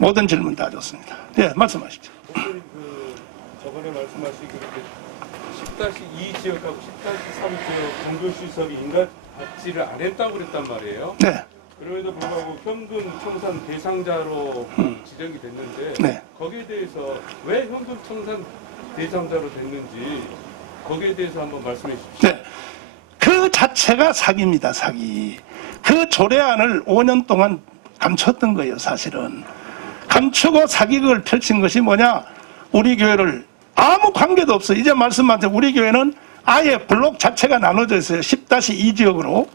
모든 질문 다 좋습니다. 예, 말씀하시죠. 저번에 말씀하신 그렇게 10-2 지역하고 10-3 지역 종교시설이 인간 받지를 안 했다고 그랬단 말이에요. 네. 그럼에도 불구하고 현금 청산 대상자로 지정이 됐는데 네. 거기에 대해서 왜 현금 청산 대상자로 됐는지 거기에 대해서 한번 말씀해 주십시오. 네. 그 자체가 사기입니다. 사기. 그 조례안을 5년 동안 감췄던 거예요. 사실은. 감추고 사기극을 펼친 것이 뭐냐. 우리 교회를 아무 관계도 없어요. 이제 말씀하신 우리 교회는 아예 블록 자체가 나눠져 있어요. 10-2 지역으로.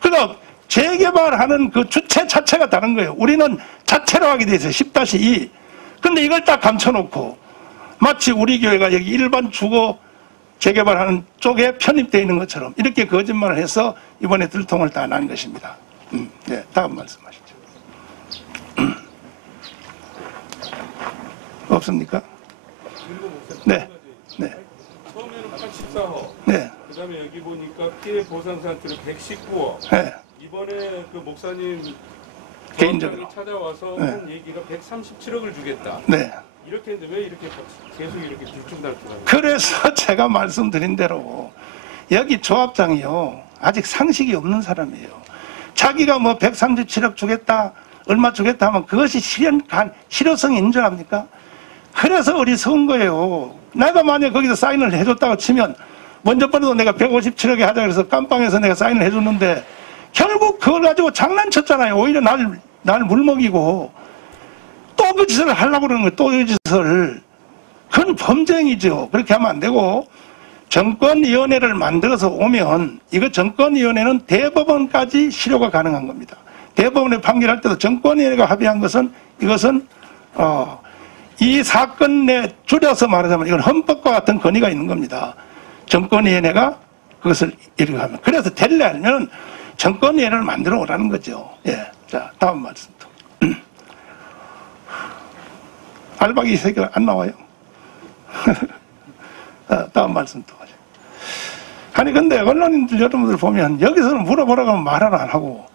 그러니까 재개발하는 그 주체 자체가 다른 거예요. 우리는 자체로 하게 돼 있어요. 10-2. 근데 이걸 딱 감춰놓고 마치 우리 교회가 여기 일반 주거 재개발하는 쪽에 편입되어 있는 것처럼 이렇게 거짓말을 해서 이번에 들통을 다 난 것입니다. 네, 다음 말씀하시죠. 없습니까? 네. 네. 처음에는 84호. 네. 그 다음에 여기 보니까 피해 보상산트는 119호. 네. 이번에 그 목사님 개인적으로 찾아와서 네. 한 얘기가 137억을 주겠다. 네. 이렇게 했는데 왜 이렇게 계속 이렇게 들쭉날쭉하냐. 그래서 제가 말씀드린 대로 여기 조합장이요. 아직 상식이 없는 사람이에요. 자기가 뭐 137억 주겠다, 얼마 주겠다 하면 그것이 실효성이 있는 줄 압니까? 그래서 어리석은 거예요. 내가 만약 거기서 사인을 해줬다고 치면 먼저 번에도 내가 157억에 하자 그래서 깜빵에서 내가 사인을 해줬는데 결국 그걸 가지고 장난쳤잖아요. 오히려 날 물먹이고 또 그 짓을 하려고 그러는 거예요. 또 그 짓을. 그건 범죄행위죠. 그렇게 하면 안 되고 정권위원회를 만들어서 오면 이거 정권위원회는 대법원까지 실효가 가능한 겁니다. 대법원에 판결할 때도 정권위원회가 합의한 것은 이것은 이 사건 내 줄여서 말하자면 이건 헌법과 같은 권위가 있는 겁니다. 정권위원회가 그것을 이렇게 하면. 그래서 되려면 정권위원회를 만들어 오라는 거죠. 예. 자, 다음 말씀 또. 알박이 세계가 안 나와요. 다음 말씀 또. 아니, 근데 언론인들 여러분들 보면 여기서는 물어보라고 하면 말을 안 하고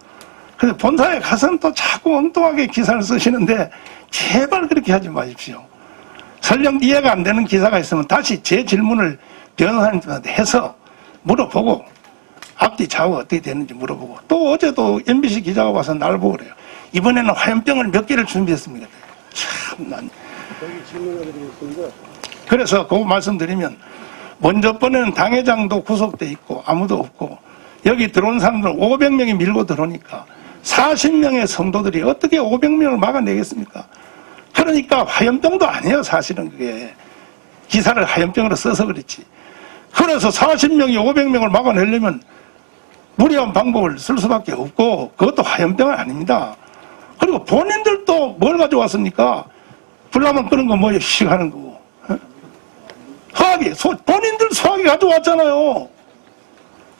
근데 본사에 가서는 또 자꾸 엉뚱하게 기사를 쓰시는데 제발 그렇게 하지 마십시오. 설령 이해가 안 되는 기사가 있으면 다시 제 질문을 변호사님한테 해서 물어보고 앞뒤 좌우 어떻게 되는지 물어보고 또 어제도 MBC 기자가 와서 날 보고 그래요. 이번에는 화염병을 몇 개를 준비했습니까? 참 난. 그래서 그거 말씀드리면 먼저 번에는 당회장도 구속돼 있고 아무도 없고 여기 들어온 사람들 500명이 밀고 들어오니까 40명의 성도들이 어떻게 500명을 막아내겠습니까? 그러니까 화염병도 아니에요. 사실은 그게 기사를 화염병으로 써서 그렇지. 그래서 40명이 500명을 막아내려면 무리한 방법을 쓸 수밖에 없고 그것도 화염병은 아닙니다. 그리고 본인들도 뭘 가져왔습니까? 불나면 끄는 거 뭐예요? 씩 하는 거고. 소화기, 본인들 소화기 가져왔잖아요.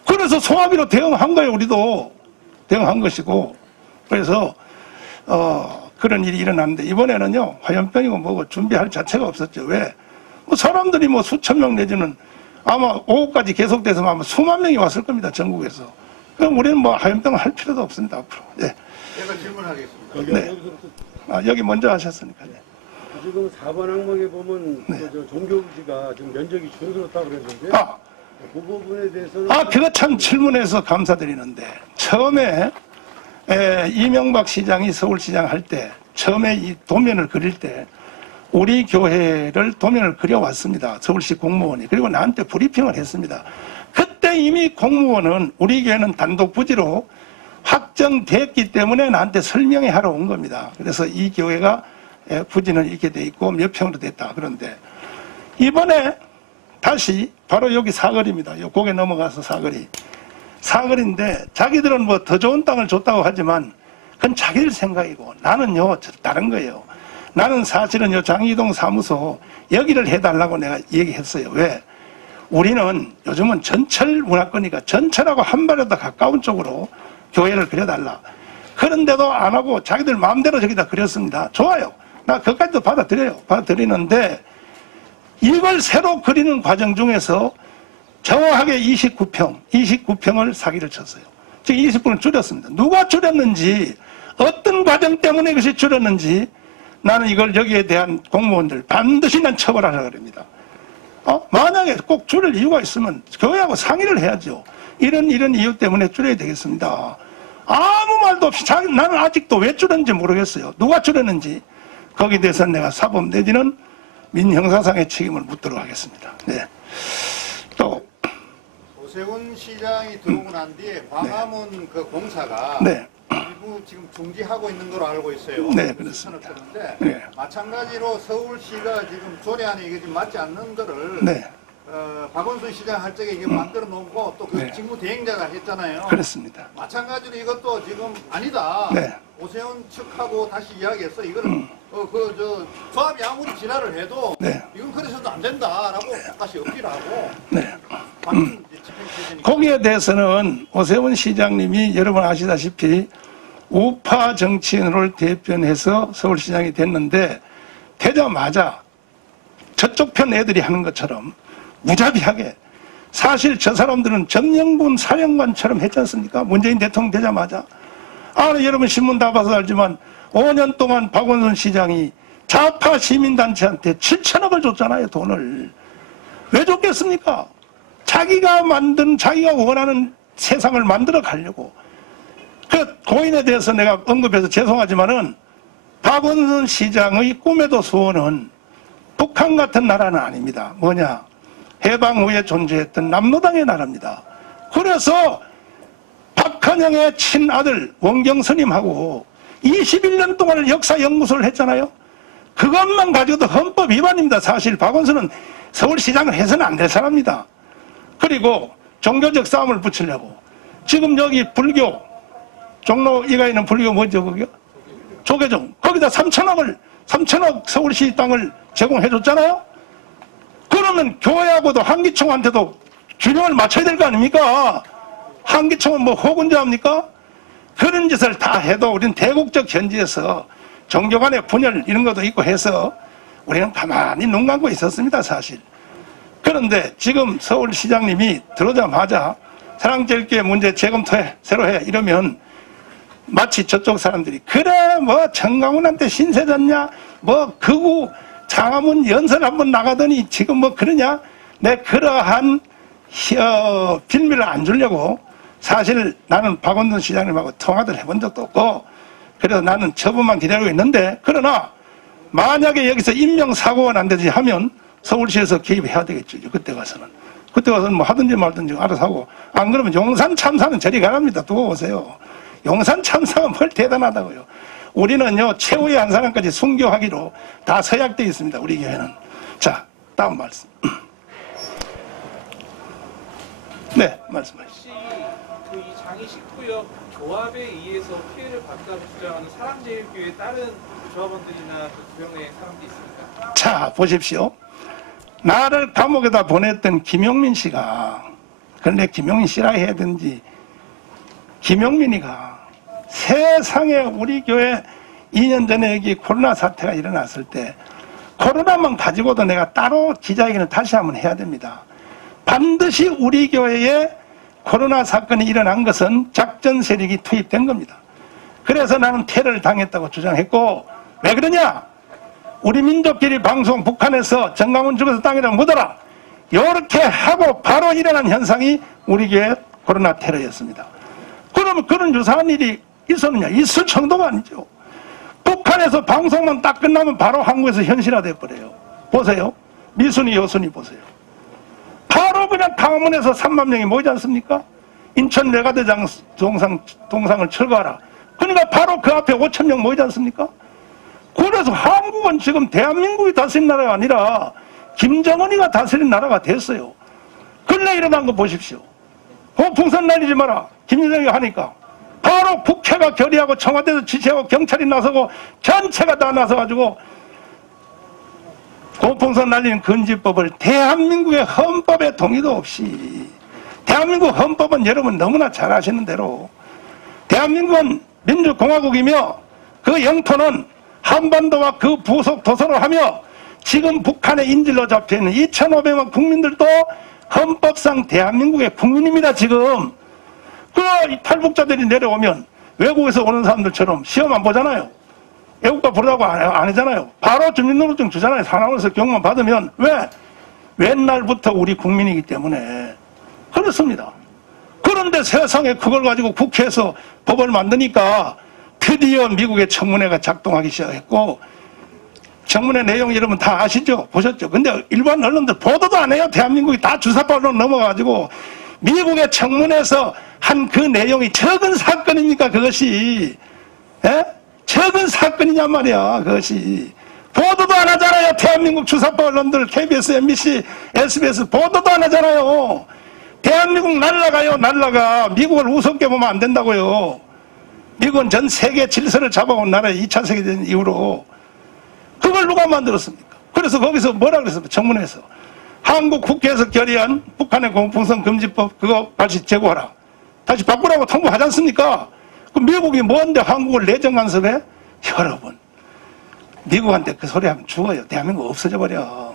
그래서 소화기로 대응한 거예요. 우리도 대응한 것이고. 그래서 그런 일이 일어났는데 이번에는요 화염병이고 뭐고 준비할 자체가 없었죠. 왜? 뭐 사람들이 뭐 수천 명 내지는 아마 오후까지 계속돼서 아마 수만 명이 왔을 겁니다. 전국에서. 그럼 우리는 뭐 화염병을 할 필요도 없습니다. 앞으로. 예. 제가 질문하겠습니다. 네. 여기 먼저 하셨으니까요. 지금 4번 항목에 보면 네. 그 종교부지가 지금 면적이 줄어들었다고 그랬는데 그 부분에 대해서는 그거 참 질문해서 감사드리는데 처음에 이명박 시장이 서울시장 할 때 처음에 이 도면을 그릴 때 우리 교회를 도면을 그려왔습니다. 서울시 공무원이. 그리고 나한테 브리핑을 했습니다. 그때 이미 공무원은 우리 교회는 단독 부지로 확정됐기 때문에 나한테 설명회 하러 온 겁니다. 그래서 이 교회가 부지는 이렇게 돼 있고 몇 평으로 됐다. 그런데 이번에 다시 바로 여기 사거리입니다. 요 고개 넘어가서 사거리인데 자기들은 뭐 더 좋은 땅을 줬다고 하지만 그건 자기들 생각이고 나는요 다른 거예요. 나는 사실은 요 장이동 사무소 여기를 해달라고 내가 얘기했어요. 왜? 우리는 요즘은 전철 문화권이니까 전철하고 한 발에 더 가까운 쪽으로 교회를 그려달라. 그런데도 안 하고 자기들 마음대로 저기다 그렸습니다. 좋아요. 나 그것까지도 받아들여요. 받아들이는데 이걸 새로 그리는 과정 중에서 정확하게 29평을 사기를 쳤어요. 즉 20분을 줄였습니다. 누가 줄였는지 어떤 과정 때문에 그것이 줄였는지 나는 이걸 여기에 대한 공무원들 반드시 난 처벌하라 그럽니다. 만약에 꼭 줄일 이유가 있으면 교회하고 상의를 해야죠. 이런 이유 때문에 줄여야 되겠습니다. 아무 말도 없이 나는 아직도 왜 줄였는지 모르겠어요. 누가 줄였는지 거기에 대해서는 내가 사법 내지는 민형사상의 책임을 묻도록 하겠습니다. 네. 또 오세훈 시장이 들어오고 난 뒤에 광화문 그 공사가 네. 일부 지금 중지하고 있는 걸로 알고 있어요. 네, 그렇습니다. 네. 네. 마찬가지로 서울시가 지금 조례안에 이게 지금 맞지 않는 거를 네. 박원순 시장 할 적에 이게 만들어 놓고 또 그 네. 직무 대행자가 했잖아요. 그렇습니다. 마찬가지로 이것도 지금 아니다. 네. 오세훈 측하고 다시 이야기했어. 이거는 조합이 아무리 지랄을 해도 네. 이건 그래서도 안 된다라고 다시 어필하고 네. 방금 이제 집행체제니까. 거기에 대해서는 오세훈 시장님이 여러분 아시다시피 우파 정치인을 대변해서 서울시장이 됐는데 되자마자 저쪽 편 애들이 하는 것처럼 무자비하게 사실 저 사람들은 정영군 사령관처럼 했지 않습니까? 문재인 대통령 되자마자. 여러분 신문 다 봐서 알지만 5년 동안 박원순 시장이 좌파 시민단체한테 7천억을 줬잖아요. 돈을. 왜 줬겠습니까? 자기가 원하는 세상을 만들어 가려고. 그 고인에 대해서 내가 언급해서 죄송하지만은 박원순 시장의 꿈에도 소원은 북한 같은 나라는 아닙니다. 뭐냐? 해방 후에 존재했던 남로당의 나라입니다. 그래서 박헌영의 친아들 원경스님하고 21년 동안 역사연구소를 했잖아요. 그것만 가지고도 헌법 위반입니다. 사실 박원순은 서울시장을 해서는 안 될 사람입니다. 그리고 종교적 싸움을 붙이려고 지금 여기 불교 종로 이가 있는 불교 뭐죠 거기요? 조계종. 거기다 3천억 서울시 땅을 제공해 줬잖아요. 그러면 교회하고도 한기총한테도 균형을 맞춰야 될 거 아닙니까? 한기총은 뭐 호군자입니까? 그런 짓을 다 해도 우리는 대국적 현지에서 종교 간의 분열 이런 것도 있고 해서 우리는 가만히 눈 감고 있었습니다 사실. 그런데 지금 서울시장님이 들어오자마자 사랑제일교회 문제 재검토해 새로 해 이러면 마치 저쪽 사람들이 그래 뭐 정강훈한테 신세 졌냐 뭐 극우 장화문 연설 한번 나가더니 지금 뭐 그러냐 내 그러한 빌미를 안 주려고 사실 나는 박원순 시장님하고 통화를 해본 적도 없고 그래서 나는 처분만 기다리고 있는데 그러나 만약에 여기서 인명사고가 난다지 하면 서울시에서 개입해야 되겠죠. 그때 가서는 뭐 하든지 말든지 알아서 하고 안 그러면 용산 참사는 저리 가랍니다. 두고 오세요. 용산 참사가 뭘 대단하다고요. 우리는요 최후의 한 사람까지 순교하기로 다 서약되어 있습니다. 우리 교회는. 자 다음 말씀. 네 말씀하시죠. 혹시 그 이 장애식구역 조합에 의해서 피해를 받다고 주장하는 사랑제일교회 다른 조합원들이나 그 구역내 사람들이 있습니까? 자 보십시오. 나를 감옥에다 보냈던 김용민 씨가 그런데 김용민 씨라 해야 되는지 김용민이가 세상에 우리 교회 2년 전에 여기 코로나 사태가 일어났을 때 코로나만 가지고도 내가 따로 기자회견을 다시 한번 해야 됩니다. 반드시 우리 교회에 코로나 사건이 일어난 것은 작전 세력이 투입된 겁니다. 그래서 나는 테러를 당했다고 주장했고 왜 그러냐? 우리 민족끼리 방송 북한에서 정강훈 죽어서 땅에다 묻어라 이렇게 하고 바로 일어난 현상이 우리 교회 코로나 테러였습니다. 그러면 그런 유사한 일이 있었느냐? 있을 정도가 아니죠. 북한에서 방송만 딱 끝나면 바로 한국에서 현실화돼 버려요. 보세요. 미순이 여순이 보세요. 바로 그냥 강화문에서 3만 명이 모이지 않습니까? 인천 외가대장 동상을 철거하라. 그러니까 바로 그 앞에 5천 명 모이지 않습니까? 그래서 한국은 지금 대한민국이 다스린 나라가 아니라 김정은이가 다스린 나라가 됐어요. 근래 일어난 거 보십시오. 풍선 날리지 마라. 김정은이가 하니까. 바로 국회가 결의하고 청와대에서 지시하고 경찰이 나서고 전체가 다 나서가지고 고풍선 날리는 금지법을 대한민국의 헌법에 동의도 없이 대한민국 헌법은 여러분 너무나 잘 아시는 대로 대한민국은 민주공화국이며 그 영토는 한반도와 그 부속 도서로 하며 지금 북한의 인질로 잡혀있는 2,500만 국민들도 헌법상 대한민국의 국민입니다. 지금 그 탈북자들이 내려오면 외국에서 오는 사람들처럼 시험 안 보잖아요. 애국가 부르라고 안 하잖아요. 바로 주민등록증 주잖아요. 사나워서 경고만 받으면. 왜? 옛날부터 우리 국민이기 때문에 그렇습니다. 그런데 세상에 그걸 가지고 국회에서 법을 만드니까 드디어 미국의 청문회가 작동하기 시작했고, 청문회 내용 여러분 다 아시죠? 보셨죠? 근데 일반 언론들 보도도 안 해요. 대한민국이 다 주사발로 넘어가가지고 미국의 청문회에서 한 그 내용이 적은 사건입니까? 그것이 적은 사건이냔 말이야. 그것이 보도도 안 하잖아요. 대한민국 주사파 언론들 KBS, MBC, SBS 보도도 안 하잖아요. 대한민국 날라가요. 날라가. 미국을 우습게 보면 안 된다고요. 미국은 전 세계 질서를 잡아온 나라에 2차 세계대전 이후로. 그걸 누가 만들었습니까? 그래서 거기서 뭐라 그랬습니까? 청문회에서 한국 국회에서 결의한 북한의 공풍성 금지법 그거 다시 제고하라. 다시 바꾸라고 통보하지 않습니까? 그 미국이 뭔데 한국을 내정 간섭해? 여러분, 미국한테 그 소리 하면 죽어요. 대한민국 없어져 버려.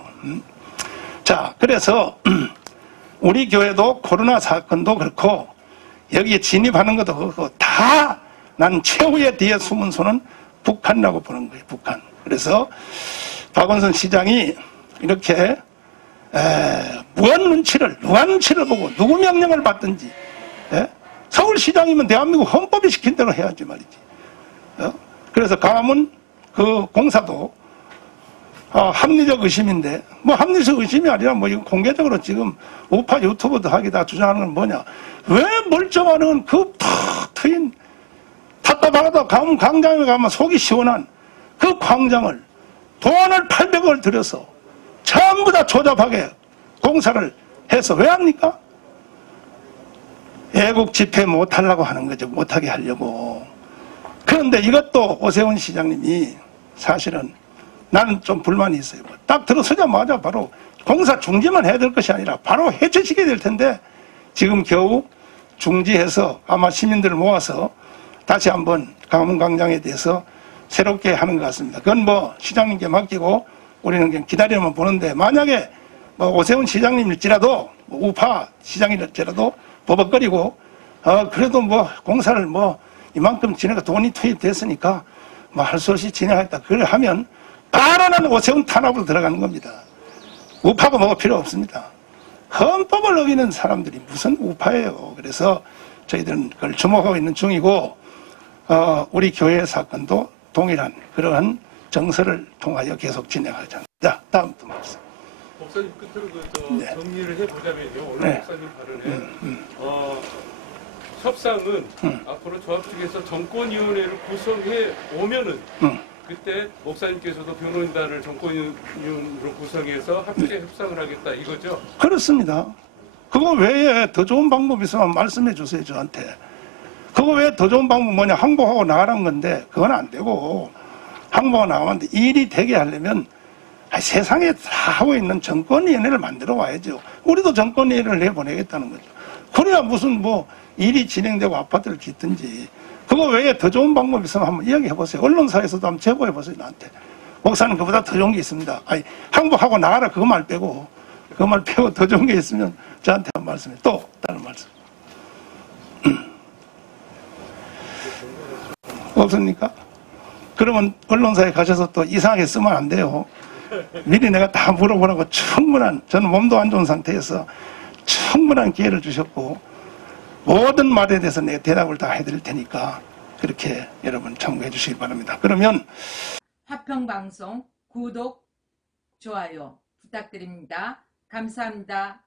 자, 그래서 우리 교회도 코로나 사건도 그렇고 여기에 진입하는 것도 그렇고 다 난 최후의 뒤에 숨은 손은 북한이라고 보는 거예요. 북한. 그래서 박원순 시장이 이렇게 누가 눈치를 보고 누구 명령을 받든지 서울시장이면 대한민국 헌법이 시킨 대로 해야지 말이지. 그래서 광화문 그 공사도 합리적 의심인데 뭐 합리적 의심이 아니라 뭐 이거 공개적으로 지금 우파 유튜버도 하기다 주장하는 건 뭐냐. 왜 멀쩡한 그 탁 트인 답답하다 광화문 광장에 가면 속이 시원한 그 광장을 돈을 800억을 들여서 전부 다 조잡하게 공사를 해서 왜 합니까? 애국 집회 못하려고 하는 거죠. 못하게 하려고. 그런데 이것도 오세훈 시장님이 사실은 나는 좀 불만이 있어요. 딱 들어서자마자 바로 공사 중지만 해야 될 것이 아니라 바로 해체시켜야 될 텐데 지금 겨우 중지해서 아마 시민들을 모아서 다시 한번 광화문 광장에 대해서 새롭게 하는 것 같습니다. 그건 뭐 시장님께 맡기고 우리는 그냥 기다리면 보는데 만약에 뭐 오세훈 시장님일지라도 뭐 우파 시장일지라도 버벅거리고 그래도 뭐 공사를 뭐 이만큼 진행가 돈이 투입됐으니까 뭐 할 수 없이 진행하겠다. 그걸 하면 바로 는 오세훈 탄압으로 들어가는 겁니다. 우파가 뭐가 필요 없습니다. 헌법을 어기는 사람들이 무슨 우파예요. 그래서 저희들은 그걸 주목하고 있는 중이고 우리 교회 사건도 동일한 그러한 정서를 통하여 계속 진행하자. 자, 다음 또 말씀. 목사님 끝으로 네. 정리를 해보자면요. 오늘 네. 목사님 발언에 협상은 앞으로 조합 측에서 정권위원회를 구성해 오면은 그때 목사님께서도 변호인단을 정권위원으로 구성해서 합체 협상을 하겠다 이거죠? 그렇습니다. 그거 외에 더 좋은 방법이 있으면 말씀해 주세요, 저한테. 그거 외에 더 좋은 방법 뭐냐, 항복하고 나가라는 건데 그건 안 되고 항복하고 나가는데 일이 되게 하려면 세상에 다 하고 있는 정권위원회를 만들어 와야죠. 우리도 정권위원회를 내보내겠다는 거죠. 그래야 무슨 뭐 일이 진행되고 아파트를 짓든지. 그거 외에 더 좋은 방법이 있으면 한번 이야기해 보세요. 언론사에서도 한번 제보해 보세요, 나한테. 목사님 그보다 더 좋은 게 있습니다. 아니, 항복하고 나가라 그거 말 빼고 그거 말 빼고 더 좋은 게 있으면 저한테 한 말씀해. 또 다른 말씀. 없습니까? 그러면 언론사에 가셔서 또 이상하게 쓰면 안 돼요. 미리 내가 다 물어보라고 저는 몸도 안 좋은 상태에서 충분한 기회를 주셨고 모든 말에 대해서 내가 대답을 다 해드릴 테니까 그렇게 여러분 참고해 주시기 바랍니다. 그러면 화평방송 구독, 좋아요 부탁드립니다. 감사합니다.